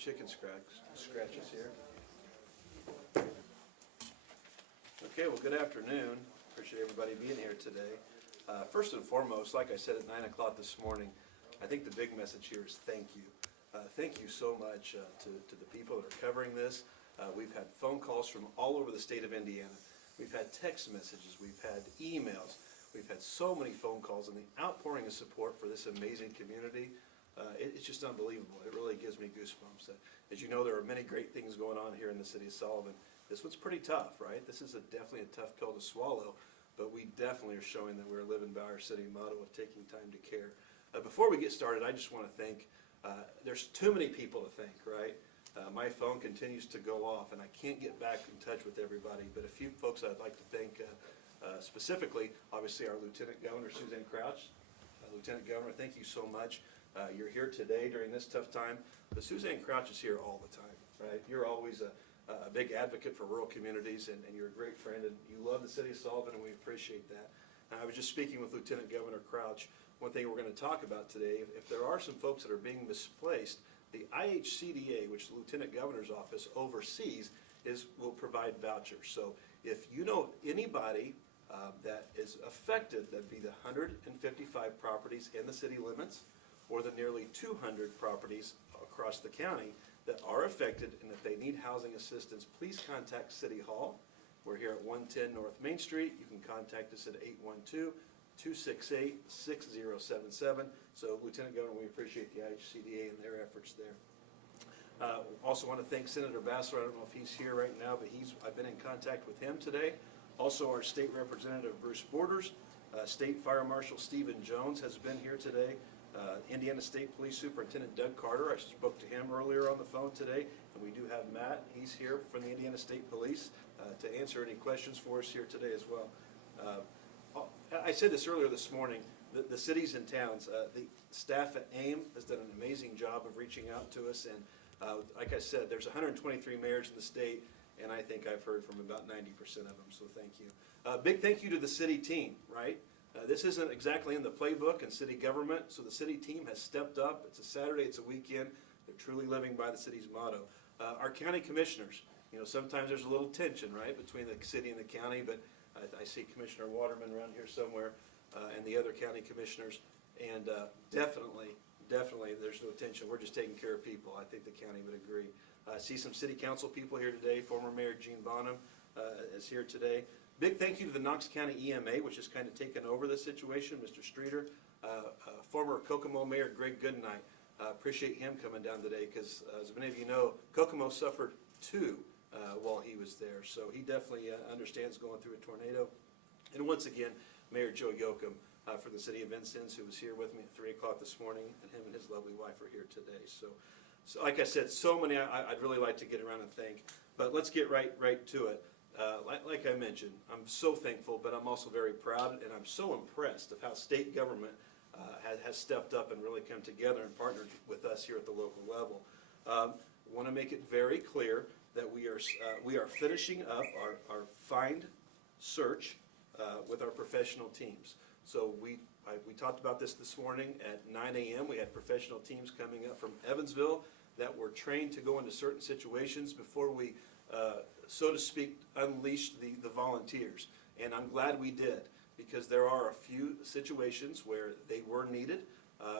chicken scratches here. Okay, well, good afternoon. Appreciate everybody being here today. First and foremost, like I said at 9 o'clock this morning, I think the big message here is thank you. Thank you so much to the people that are covering this. We've had phone calls from all over the state of Indiana. We've had text messages. We've had emails. We've had so many phone calls, and the outpouring of support for this amazing community, it's just unbelievable. It really gives me goosebumps. As you know, there are many great things going on here in the city of Sullivan. This one's pretty tough, right? This is definitely a tough pill to swallow, but we definitely are showing that we're living by our city motto of taking time to care. Before we get started, I just want to thank, there's too many people to thank, right? My phone continues to go off, and I can't get back in touch with everybody, but a few folks I'd like to thank specifically, obviously our Lieutenant Governor, Suzanne Crouch. Lieutenant Governor, thank you so much. You're here today during this tough time, but Suzanne Crouch is here all the time, right? You're always a big advocate for rural communities, and you're a great friend, and you love the city of Sullivan, and we appreciate that. I was just speaking with Lieutenant Governor Crouch. One thing we're going to talk about today, if there are some folks that are being misplaced, the IHCDA, which the Lieutenant Governor's office oversees, will provide vouchers. So if you know anybody that is affected, that'd be the 155 properties in the city limits, or the nearly 200 properties across the county that are affected, and if they need housing assistance, please contact City Hall. We're here at 110 North Main Street. You can contact us at 812-268-6077. So, Lieutenant Governor, we appreciate the IHCDA and their efforts there. Also want to thank Senator Bassler. I don't know if he's here right now, but I've been in contact with him today. Also, our State Representative Bruce Borders, State Fire Marshal Stephen Jones has been here today. Indiana State Police Superintendent Doug Carter, I spoke to him earlier on the phone today, and we do have Matt. He's here from the Indiana State Police to answer any questions for us here today as well. I said this earlier this morning, the cities and towns, the staff at AIM has done an amazing job of reaching out to us, and like I said, there's 123 mayors in the state, and I think I've heard from about 90% of them, so thank you. Big thank you to the city team, right? This isn't exactly in the playbook in city government, so the city team has stepped up. It's a Saturday, it's a weekend. They're truly living by the city's motto. Our county commissioners, you know, sometimes there's a little tension, right, between the city and the county, but I see Commissioner Waterman around here somewhere, and the other county commissioners, and definitely there's no tension. We're just taking care of people. I think the county would agree. I see some city council people here today. Former Mayor Gene Bonham is here today. Big thank you to the Knox County EMA, which has kind of taken over the situation, Mr. Streeter. Former Kokomo Mayor Greg Goodnight. Appreciate him coming down today because, as many of you know, Kokomo suffered too while he was there. So he definitely understands going through a tornado. And once again, Mayor Joe Yoakum from the city of Vincennes, who was here with me at 3 o'clock this morning, and him and his lovely wife are here today. So like I said, so many I'd really like to get around and thank. But let's get right to it. Like I mentioned, I'm so thankful, but I'm also very proud, and I'm so impressed of how state government has stepped up and really come together and partnered with us here at the local level. Want to make it very clear that we are finishing up our find search with our professional teams. So we talked about this morning at 9 a.m. We had professional teams coming up from Evansville that were trained to go into certain situations before we so to speak, unleash the volunteers. And I'm glad we did, because there are a few situations where they were needed,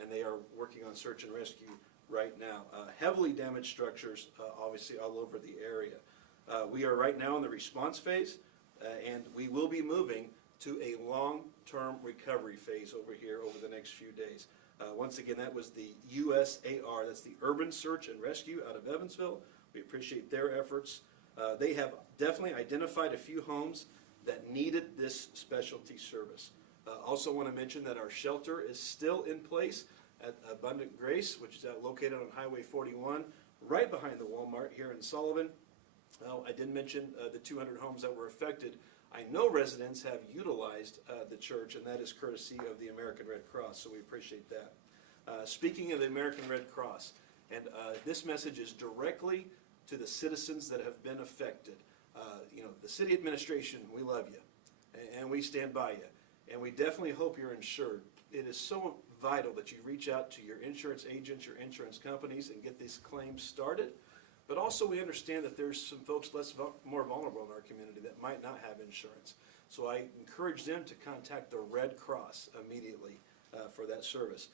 and they are working on search and rescue right now. Heavily damaged structures, obviously, all over the area. We are right now in the response phase, and we will be moving to a long-term recovery phase over here over the next few days. Once again, that was the USAR, that's the Urban Search and Rescue out of Evansville. We appreciate their efforts. They have definitely identified a few homes that needed this specialty service. Also want to mention that our shelter is still in place at Abundant Grace, which is located on Highway 41, right behind the Walmart here in Sullivan. I did mention the 200 homes that were affected. I know residents have utilized the church, and that is courtesy of the American Red Cross, so we appreciate that. Speaking of the American Red Cross, and this message is directly to the citizens that have been affected. You know, the city administration, we love you, and we stand by you, and we definitely hope you're insured. it is so vital that you reach out to your insurance agents, your insurance companies, and get these claims started. But also we understand that there's some folks more vulnerable in our community that might not have insurance. So I encourage them to contact the Red Cross immediately for that service.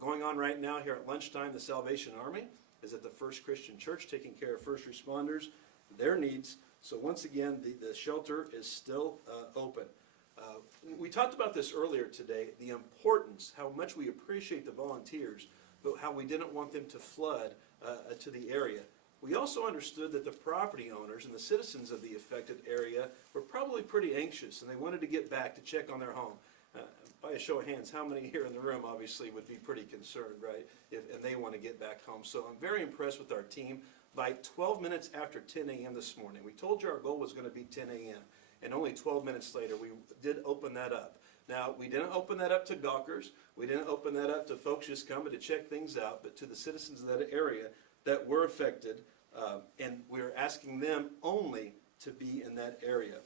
Going on right now here at lunchtime, the Salvation Army is at the First Christian Church taking care of first responders, their needs. So once again, the shelter is still open. We talked about this earlier today, the importance, how much we appreciate the volunteers, but how we didn't want them to flood to the area. We also understood that the property owners and the citizens of the affected area were probably pretty anxious, and they wanted to get back to check on their home. By a show of hands, how many here in the room obviously would be pretty concerned, right? And they want to get back home. So I'm very impressed with our team. By 12 minutes after 10 a.m. this morning, we told you our goal was going to be 10 a.m. And only 12 minutes later, we did open that up. Now, we didn't open that up to gawkers. We didn't open that up to folks just coming to check things out, but to the citizens of that area that were affected. And we're asking them only to be in that area.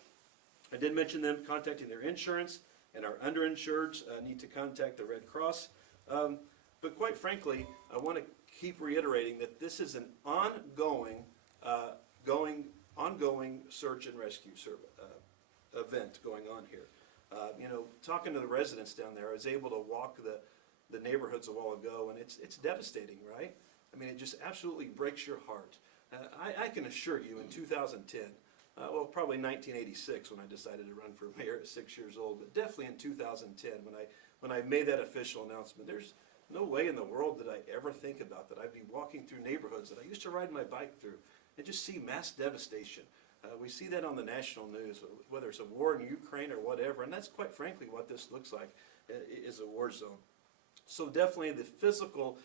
I did mention them contacting their insurance, and our underinsureds need to contact the Red Cross. But quite frankly, I want to keep reiterating that this is an ongoing search and rescue event going on here. Talking to the residents down there, I was able to walk the neighborhoods a while ago, and it's devastating, right? I mean, it just absolutely breaks your heart. I can assure you, in 2010, probably 1986 when I decided to run for mayor at 6 years old, but definitely in 2010 when I made that official announcement, there's no way in the world did I ever think about that I'd be walking through neighborhoods that I used to ride my bike through and just see mass devastation. We see that on the national news, whether it's a war in Ukraine or whatever, and that's quite frankly what this looks like, is a war zone. So definitely the physical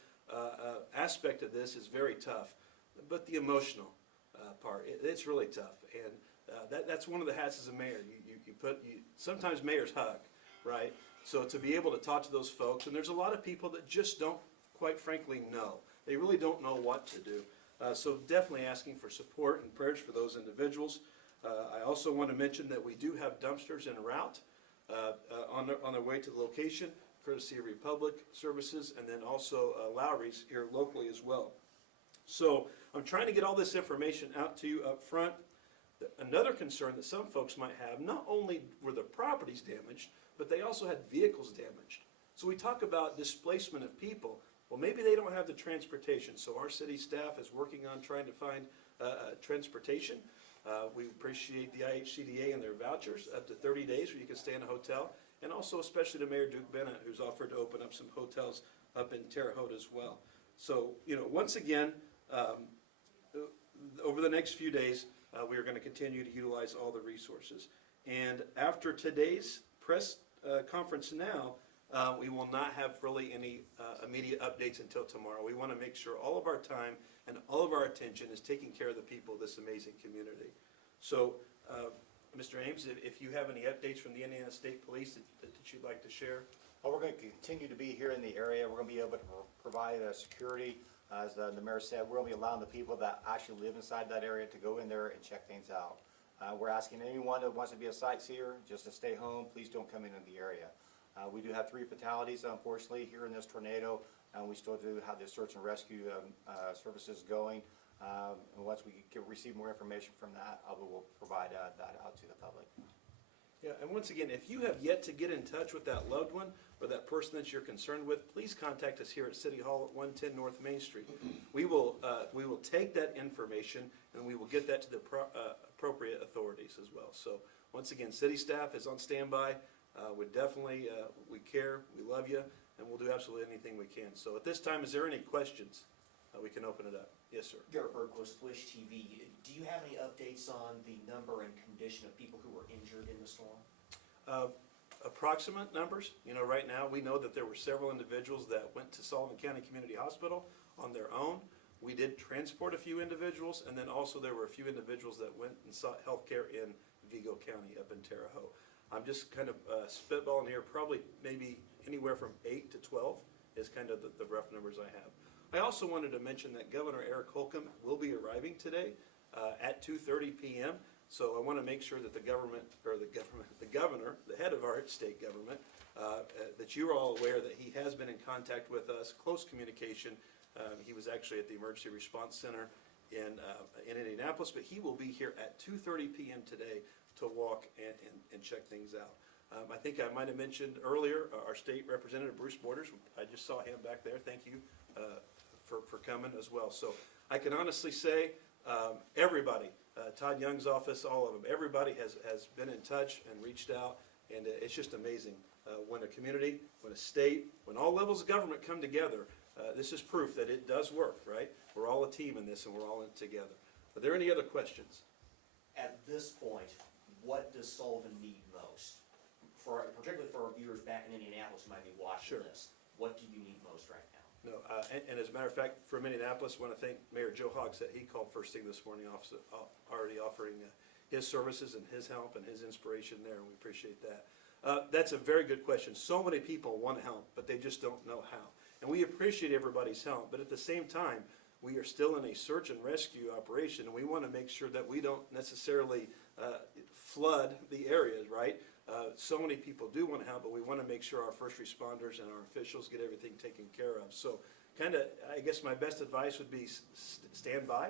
aspect of this is very tough, but the emotional part, it's really tough. And that's one of the hats as a mayor. Sometimes mayors hug, right? So to be able to talk to those folks, and there's a lot of people that just don't, quite frankly, know. They really don't know what to do. So definitely asking for support and prayers for those individuals. I also want to mention that we do have dumpsters en route on their way to the location, courtesy of Republic Services, and then also Lowry's here locally as well. So I'm trying to get all this information out to you up front. Another concern that some folks might have, not only were the properties damaged, but they also had vehicles damaged. So we talk about displacement of people. Well, maybe they don't have the transportation, so our city staff is working on trying to find transportation. We appreciate the IHCDA and their vouchers up to 30 days where you can stay in a hotel, and also especially to Mayor Duke Bennett, who's offered to open up some hotels up in Terre Haute as well. So, once again, over the next few days, we are going to continue to utilize all the resources. And after today's press conference now, we will not have really any immediate updates until tomorrow. We want to make sure all of our time and all of our attention is taking care of the people of this amazing community. So, Mr. Ames, if you have any updates from the Indiana State Police that you'd like to share. Well, we're going to continue to be here in the area. We're going to be able to provide security. As the mayor said, we're going to be allowing the people that actually live inside that area to go in there and check things out. We're asking anyone that wants to be a sightseer just to stay home. Please don't come into the area. We do have 3 fatalities, unfortunately, here in this tornado, and we still do have the search and rescue services going. And once we receive more information from that, we will provide that out to the public. Yeah, and once again, if you have yet to get in touch with that loved one or that person that you're concerned with, please contact us here at City Hall at 110 North Main Street. We will take that information and we will get that to the appropriate authorities as well. So once again, city staff is on standby. We definitely we care, we love you, and we'll do absolutely anything we can. So at this time, is there any questions? We can open it up. Yes, sir. Garrett Bergquist, Wish TV. Do you have any updates on the number and condition of people who were injured in the storm? Approximate numbers. Right now we know that there were several individuals that went to Sullivan County Community Hospital on their own. We did transport a few individuals, and then also there were a few individuals that went and sought health care in Vigo County up in Terre Haute. I'm just kind of spitballing here, probably maybe anywhere from 8 to 12 is kind of the rough numbers I have. I also wanted to mention that Governor Eric Holcomb will be arriving today at 2:30 p.m. So I want to make sure that the governor, the head of our state government, that you're all aware that he has been in contact with us, close communication. He was actually at the Emergency Response Center in Indianapolis, but he will be here at 2:30 p.m. today to walk and check things out. I think I might have mentioned earlier, our state representative, Bruce Borders, I just saw him back there. Thank you for coming as well. So I can honestly say, everybody, Todd Young's office, all of them, everybody has been in touch and reached out, and it's just amazing. When a community, when a state, when all levels of government come together, this is proof that it does work, right? We're all a team in this, and we're all in it together. Are there any other questions? At this point, what does Sullivan need most? Particularly for our viewers back in Indianapolis who might be watching Sure. this, what do you need most right now? No, and as a matter of fact, from Indianapolis, I want to thank Mayor Joe Hogsett. He called first thing this morning, already offering his services and his help and his inspiration there, and we appreciate that. That's a very good question. So many people want to help, but they just don't know how. And we appreciate everybody's help, but at the same time, we are still in a search and rescue operation, and we want to make sure that we don't necessarily flood the areas, right? So many people do want to help, but we want to make sure our first responders and our officials get everything taken care of. So kind of, I guess my best advice would be stand by,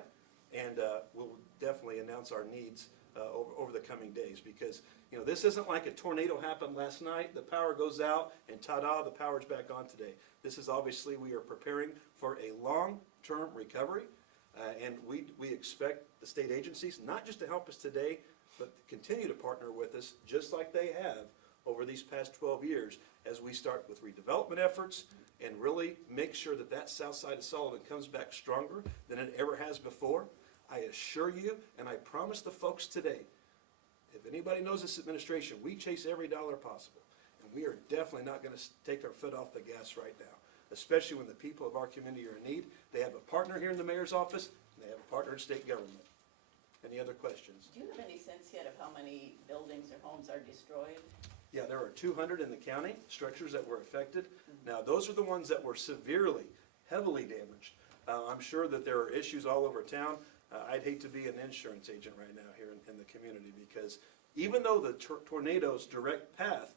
and we'll definitely announce our needs over the coming days, because you know, this isn't like a tornado happened last night, the power goes out, and ta-da, the power's back on today. This is obviously, we are preparing for a long-term recovery, and we expect the state agencies not just to help us today, but continue to partner with us just like they have over these past 12 years as we start with redevelopment efforts and really make sure that that south side of Sullivan comes back stronger than it ever has before. I assure you, and I promise the folks today, if anybody knows this administration, we chase every dollar possible. And we are definitely not going to take our foot off the gas right now, especially when the people of our community are in need. They have a partner here in the mayor's office, and they have a partner in state government. Any other questions? Do you have any sense yet of how many buildings or homes are destroyed? Yeah, there are 200 in the county, structures that were affected. Now, those are the ones that were severely, heavily damaged. I'm sure that there are issues all over town. I'd hate to be an insurance agent right now here in the community, because even though the tornado's direct path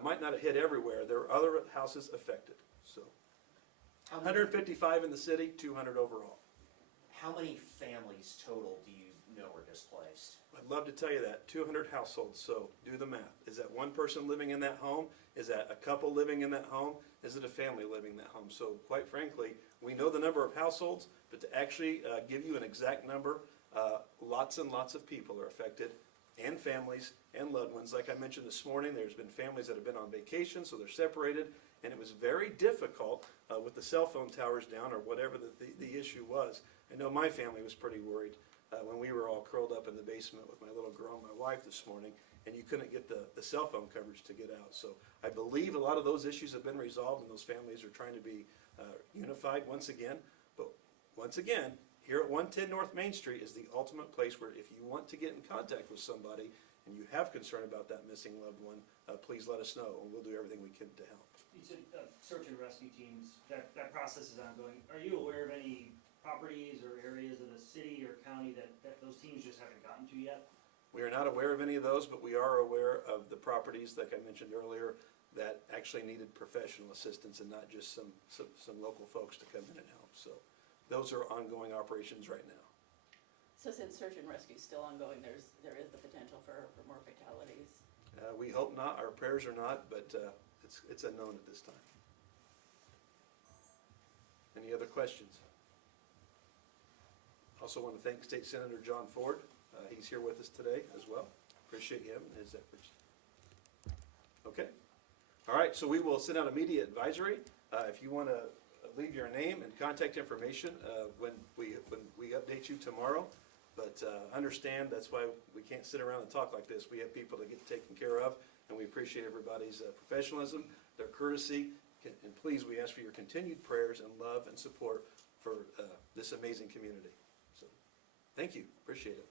might not have hit everywhere, there are other houses affected. So, How many- 155 in the city, 200 overall. How many families total do you know are displaced? I'd love to tell you that, 200 households, so do the math. Is that one person living in that home? Is that a couple living in that home? Is it a family living in that home? So quite frankly, we know the number of households, but to actually give you an exact number, lots and lots of people are affected, and families and loved ones. Like I mentioned this morning, there's been families that have been on vacation, so they're separated, and it was very difficult with the cell phone towers down or whatever the issue was. I know my family was pretty worried when we were all curled up in the basement with my little girl and my wife this morning, and you couldn't get the cell phone coverage to get out. So I believe a lot of those issues have been resolved, and those families are trying to be unified once again. But once again, here at 110 North Main Street is the ultimate place where if you want to get in contact with somebody and you have concern about that missing loved one, please let us know, and we'll do everything we can to help. You said search and rescue teams, that process is ongoing. Are you aware of any properties or areas of the city or county that those teams just haven't gotten to yet? We are not aware of any of those, but we are aware of the properties, like I mentioned earlier, that actually needed professional assistance and not just some local folks to come in and help. So those are ongoing operations right now. So since search and rescue is still ongoing, there is the potential for more fatalities? We hope not, our prayers are not, but it's unknown at this time. Any other questions? Also want to thank State Senator John Ford. He's here with us today as well. Appreciate him and his efforts. Okay. All right, so we will send out a media advisory. If you want to leave your name and contact information when we update you tomorrow. But understand, that's why we can't sit around and talk like this. We have people to get taken care of, and we appreciate everybody's professionalism, their courtesy, and please, we ask for your continued prayers and love and support for this amazing community. So, thank you, appreciate it.